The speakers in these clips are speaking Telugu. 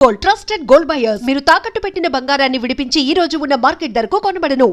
గోల్డ్ ట్రస్టెడ్ గోల్డ్ బయర్స్ మీరు తాకట్టు పెట్టిన బంగారాన్ని విడిపించి ఈ రోజు ఉన్న మార్కెట్ ధరకు కొనబడను.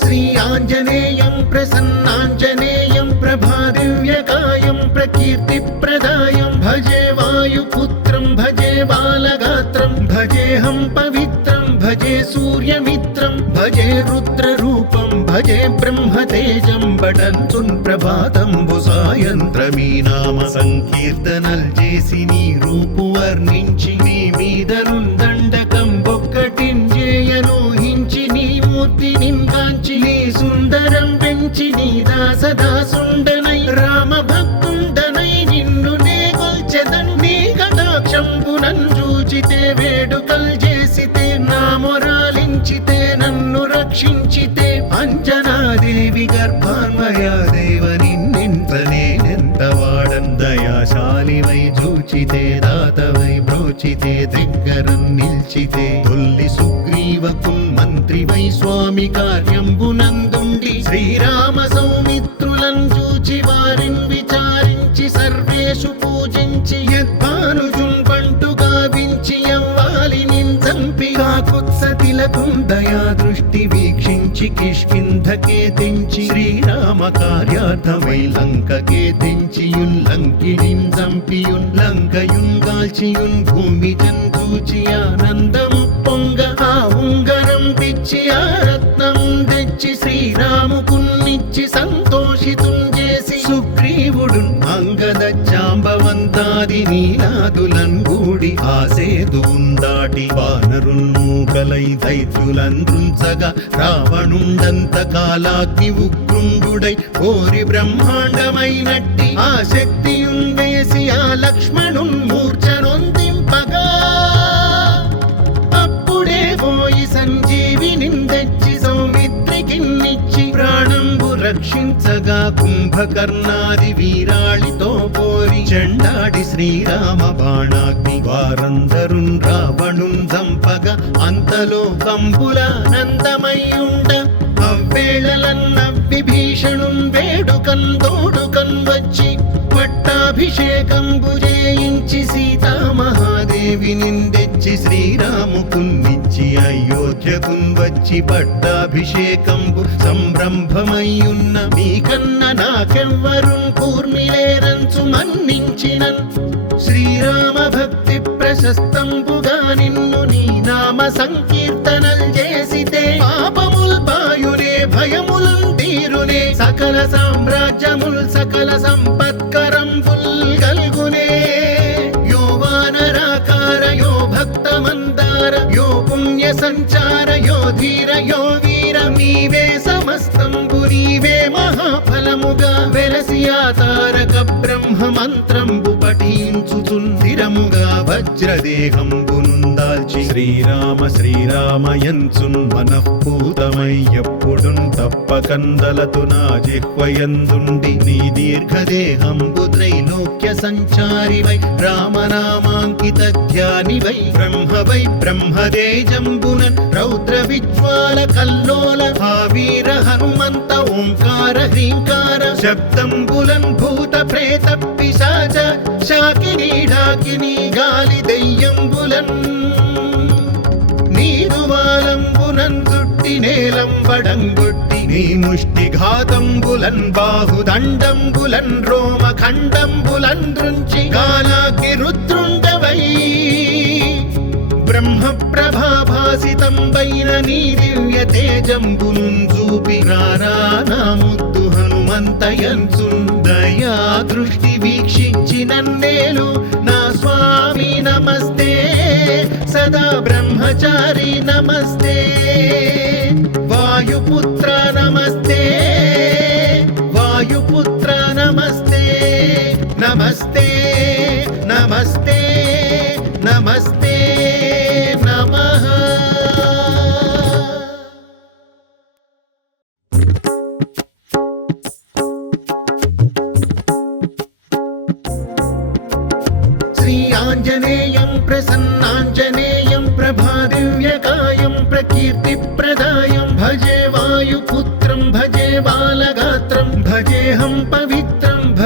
శ్రీ ఆంజనేయం ప్రసన్నాంజనేయం ప్రభాదివ్యకాయం ప్రకీర్తి ప్రదాయం భజే వాయుపుత్రం భజే బాలగాత్రం భజేహం పవిత్రం భజే సూర్యమిత్రం భజే రుద్రరూపం భజే బ్రహ్మతేజం బటంతున్ ప్రభాతంబు సాయంత్రమీ నామ సంకీర్తనల్ చేసి నీ రూపు వర్ణించి నీ మీదనుందండకం బొక్కటింజేయనూహించి నీ మూర్తి నింగాంచి నీ సుందరం పెంచి నీ దాసదాసుండనై రామ భక్తుండనై నిన్ను నే కొల్చెదన్ నీ కటాక్షంబునంజూచితే వేడుకల్ చేసితే నా మొరాలించితే నన్ను రక్షించితే అంజనాదేవి గర్భాన్వయా దేవ నిన్నెంత వాడన్ దయాశాలివై జూచితే దాతవై బ్రోచితే దగ్గరం నిల్చితే తొల్లి సుగ్రీవకున్ మంత్రివై స్వామి కార్యంబునందుండి శ్రీరామ సౌమిత్రులను చూచి వారిని విచారించి సర్వేషు పూజించి యద్భానుజున్ పంటు గావించి యవ్వాలి నించంపి కాకుత్సతిలకుం దయా దృష్టి వీక్షించి కిష్కింధకే తెంచి శ్రీరామ కార్యార్థమై లంకకే తెంచియున్ లంకిణిన్ చంపియున్ లంకయున్ గాల్చియున్ భూమి జంతూచి ఆనందము పొంగ ఆ ఉంగరం పిచ్చి ఆ రత్నం తెచ్చి శ్రీరాముకున్నిచ్చి సంతోషితున్ చేసి సుగ్రీవుడు అంగద జాంబవంతాది నీలాదులన్ గూడి ఆసేతువున్ దాటి వానరున్ మూకలై దైత్యులందృంచగా రావణుండంత కాలాగ్ని ఉగ్రుండుడై కోరి బ్రహ్మాండమైనట్టి ఆ శక్తియున్ వేసి ఆ లక్ష్మణున్ మూర్ఛనొందింపగా అప్పుడే పోయి సంజీవిని తెచ్చి సౌమిత్రికిన్నిచ్చి ప్రాణంబు రక్షించగా కుంభకర్ణాది వీరాళితో పోరి చెండాడి శ్రీరామ బాణాగ్ని వారందరున్ రావణున్ చంపగా అంతలో కంబుల నందమయ్యుండ అవ్వేళలన్న విభీషణున్ వేడుకన్ తోడుకన్ వచ్చి పట్టాభిషేకంబు చేయించి సీతామహాదేవి నిందెచ్చి శ్రీరాముకున్నిచ్చి అయోధ్యకున్ వచ్చి పట్టాభిషేకంబు సంరంభమయ్యున్న మీకన్న నాకెవ్వరున్ కూర్మిలేరంచు మన్నించినన్ శ్రీరామ భక్తి ప్రశస్తంబుగా నిన్ను నీ నామ సంకీర్తనల్ చేసితే పాపముల్ పాయునే భయముల్ తీరునే సకల సామ్రాజ్యముల్ సకల సంపత్కరంబుల్ గల్గునే యో వానరాకార యో భక్త మందార యో పుణ్య సంచార యో ధీర యో వీర నీవే సమస్తంబు నీవే మహాఫలముగా వెలసి ఆ తారక బ్రహ్మ మంత్రంబు పఠించుచున్ స్థిరముగా వజ్రదేహంబునుందాల్చి శ్రీరామ శ్రీరామయంచున్ మనఃపూతమై ఎప్పుడున్ తప్పకందలతు నా జిహ్వయందుండి నీ దీర్ఘదేహంబు త్రైలోక్య సంచారివై రామనామాంకిత ధ్యానివై బ్రహ్మవై బ్రహ్మదేజంబునన్ రౌద్ర విజ్వాల కల్లోల వీర హనుమంత ఓంకార హ్రీంకార శబ్దంబులన్ భూత ప్రేత పిశాచ శాకినీ ఢాకినీ గాలి దెయ్యంబులన్ నీదువాలంబునన్ చుట్టి నేలంబడంగొట్టి నీ ముష్టి ఘాతంబులన్ బాహుదండంబులన్ రోమ ఖండంబులన్ దృంచి కాలాగ్ని రుద్రుండవై బ్రహ్మ ప్రభాభాసితంబైన నీ దివ్య తేజంబునున్ చూపి రానా ముద్దు హనుమంతయంచున్ దయా దృష్టి వీక్షించి నన్నేలు నా స్వామి నమస్తే సదా బ్రహ్మచారి నమస్తే వాయుపుత్ర నమస్తే వాయుపుత్ర నమస్తే నమస్తే నమస్తే నమస్తే నమః. శ్రీ ఆంజనేయం ప్రసన్నాంజనేయం ప్రభాదివ్యకాయం ప్రకీర్తి ప్రదాయం భజే వాయుపుత్రం భజే బాలగాత్రం భజేహం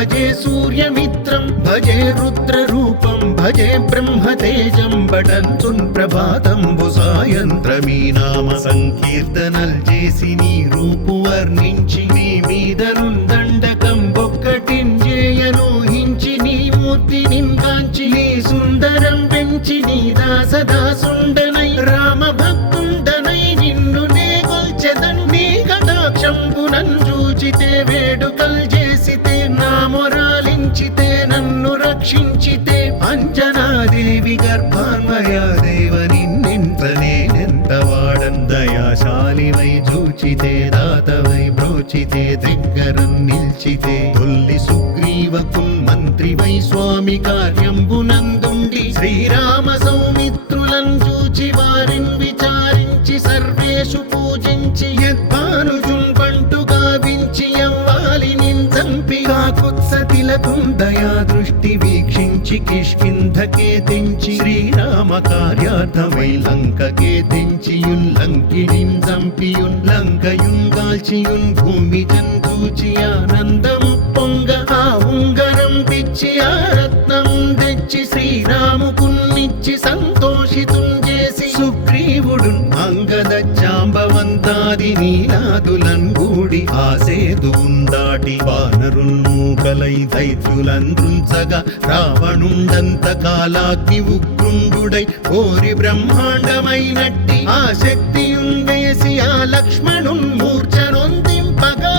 భజే సూర్యమిత్రం భజే రుద్రరూపం భజే బ్రహ్మతేజం బటంతున్ ప్రభాతంబు సాయంత్రమీ నామ సంకీర్తనల్ చేసి నీ రూపు వర్ణించి నీ మీదనుందండకం ఒక్కటింజేయనూహించి నీ మూర్తి నింగాంచి నీ సుందరం పెంచి నీ దాసదాసుండనై రామ భక్తుండనై నిన్ను నే కొల్చెదన్ నీ కటాక్షంబునన్ చూచితే వేడుకల్ చేసితే నా మొరాలించితే నన్ను రక్షించితే అంజనాదేవి గర్భాన్వయా దేవ నిన్నెంత నేనెంత వాడన్ దయాశాలివై చూచితే దాతవై బ్రోచితే దగ్గరం నిల్చితే తొల్లి సుగ్రీవకున్ మంత్రివై స్వామి కార్యంబునందుండి శ్రీరామ సౌమిత్రులను చూచి వారిని విచారించి సర్వేషు పూజించి యద్భానుజున్ పంటు గావించి యవ్వాలి నించంపి కాకుత్సతిలకుం దయా దృష్టి వీక్షించి కిష్కింధకే తెంచి శ్రీరామ కార్యార్థమై లంకకే తెంచియున్ లంకిణిన్ చంపియున్ లంకయున్ కాల్చియున్ భూమి జంతూచి ఆనందం పొంగ ఆ ఉంగరం పిచ్చి ఆ రత్నం తెచ్చి శ్రీరాముకున్నిచ్చి సంతోషితున్ చేసి సుగ్రీవుడు అంగద జాంబవంతాది నీలాదులన్ గూడి ఆసేతువున్ దాటి వానరుల్ మూకలై దైత్యులందృంచగా రావణుండంత కాలాగ్ని ఉగ్రుండుడై కోరి బ్రహ్మాండమైనట్టి ఆ శక్తియున్ వేసి ఆ లక్ష్మణున్ మూర్ఛనొందింపగా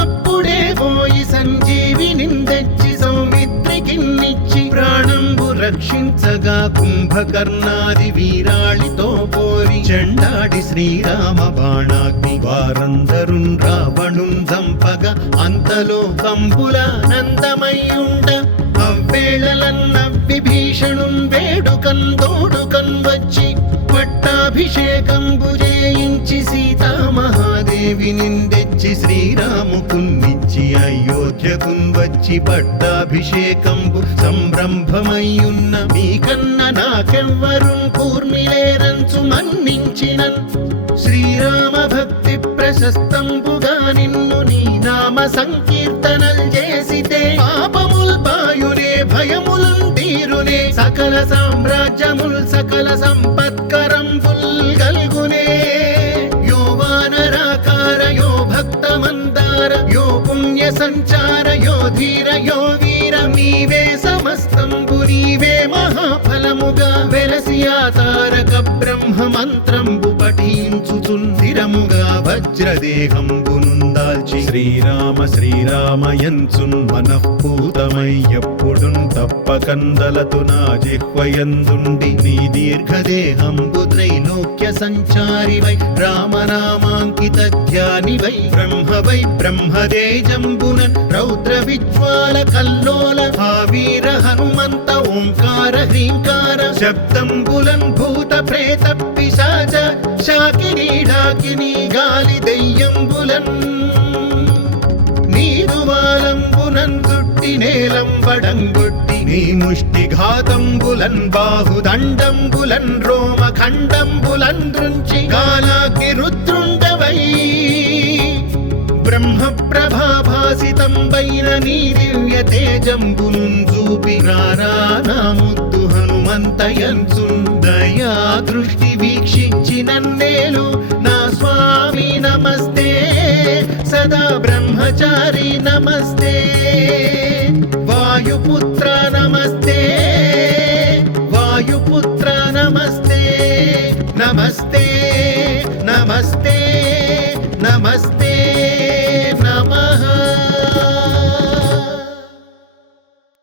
అప్పుడే పోయి సంజీవిని తెచ్చి సౌమిత్రికిన్నిచ్చి ప్రాణంబు రక్షించగా కుంభకర్ణాది వీరాళితో పోరి చెండాడి శ్రీరామ బాణాగ్ని వారందరున్ రావణున్ చంపగా అంతలో కంపులానందమయ్యుండ అవ్వేళలన్న విభీషణున్ వేడుకన్ తోడుకన్ వచ్చి పట్టాభిషేకంబు చేయించి సీతామహాదేవి నిందెచ్చి శ్రీరాముకున్నిచ్చి అయోధ్యకున్ వచ్చి పట్టాభిషేకంబు సంరంభమయ్యున్న మీకన్న నాకెవ్వరున్ కూర్మిలేరంచు మన్నించినన్ శ్రీరామ భక్తి ప్రశస్తంబుగా నిన్ను నీ నామ సంకీర్తనల్ చేసితే పాపముల్ పాయునే భయములున్ తీరునే సకల సామ్రాజ్యముల్ సకల సంపత్కరంబుల్ గల్గునే యో వానరాకార యో భక్త మందార యో పుణ్య సంచార యో ధీర యో వీర నీవే సమస్తంబు నీవే మహాఫలముగా వెలసి ఆ తారక బ్రహ్మ మంత్రంబు పఠించుచుందిరముగా వజ్రదేహంబునుందాల్చి శ్రీరామ శ్రీరామయన్సున్ మనఃపూతమై ఎప్పుడున్ తప్పకందలతు నా జిహ్వయందుండి నీ దీర్ఘదేహంబు త్రైలోక్య సంచారివై రామనామాంకిత ధ్యానివై బ్రహ్మవై బ్రహ్మదేజంబునన్ రౌద్ర విజ్వాల కల్లోల భావీర హనుమంత ఓంకార హ్రీంకార శబ్దంబులన్ భూత ప్రేత పిశాచ శాకినీ ఢాకినీ గాలి దెయ్యంబులన్ నీదువాలంబునన్ చుట్టి నేలంబడంగొట్టి నీ ముష్టిఘాతంబులన్ బాహుదండంబులన్ రోమ ఖండంబులన్ దృంచి కాలాగ్ని రుద్రుండవై బ్రహ్మ ప్రభాభాసితంబైన నీ దివ్య తేజంబునున్ చూపి రానా ముద్దు హనుమంతయంచున్ దయా దృష్టి వీక్షించి నన్నేలు నా స్వామి నమస్తే సదా బ్రహ్మచారి నమస్తే వాయుపుత్ర నమస్తే వాయుపుత్ర నమస్తే నమస్తే నమస్తే